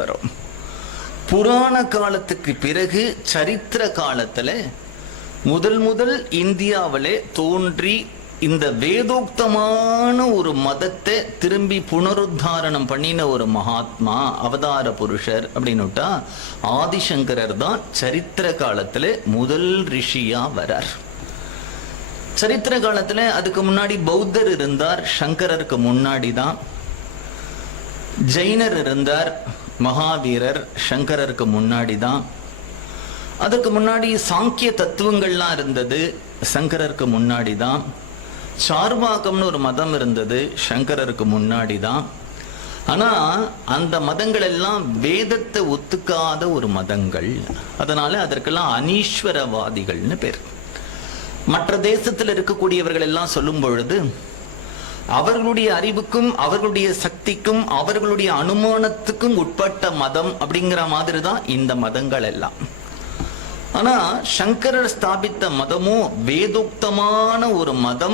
வரும். புராண காலத்துக்கு பிறகு சரித்திர காலத்துல முதல் இந்தியாவிலே தோன்றி இந்த வேதோக்தமான ஒரு மதத்தை திரும்பி புனருத்தாரணம் பண்ணின ஒரு மகாத்மா அவதார புருஷர் அப்படின்னுட்டா ஆதிசங்கரர் தான் சரித்திர காலத்துல முதல் ரிஷியா வரார். சரித்திர காலத்துல அதுக்கு முன்னாடி பௌத்தர் இருந்தார், சங்கரருக்கு முன்னாடி தான். ஜெயினர் இருந்தார், மகாவீரர் சங்கரருக்கு முன்னாடி தான். அதுக்கு முன்னாடி சாங்கிய தத்துவங்கள்லாம் இருந்தது, சங்கரருக்கு முன்னாடி தான். சார்வாகம்னு ஒரு மதம் இருந்தது, சங்கரருக்கு முன்னாடி தான். ஆனா அந்த மதங்கள் எல்லாம் வேதத்தை ஒத்துக்காத ஒரு மதங்கள். அதனால அதற்கெல்லாம் அனீஸ்வரவாதிகள்னு பேர். மற்ற தேசத்தில் இருக்கக்கூடியவர்கள் எல்லாம் சொல்லும் பொழுது அவர்களுடைய அறிவுக்கும் அவர்களுடைய சக்திக்கும் அவர்களுடைய அனுமானத்துக்கும் உட்பட்ட மதம் அப்படிங்கிற மாதிரி தான் இந்த மதங்கள் எல்லாம். ஆனா சங்கரர் ஸ்தாபித்த மதமும் வேதோக்தமான ஒரு மதம்.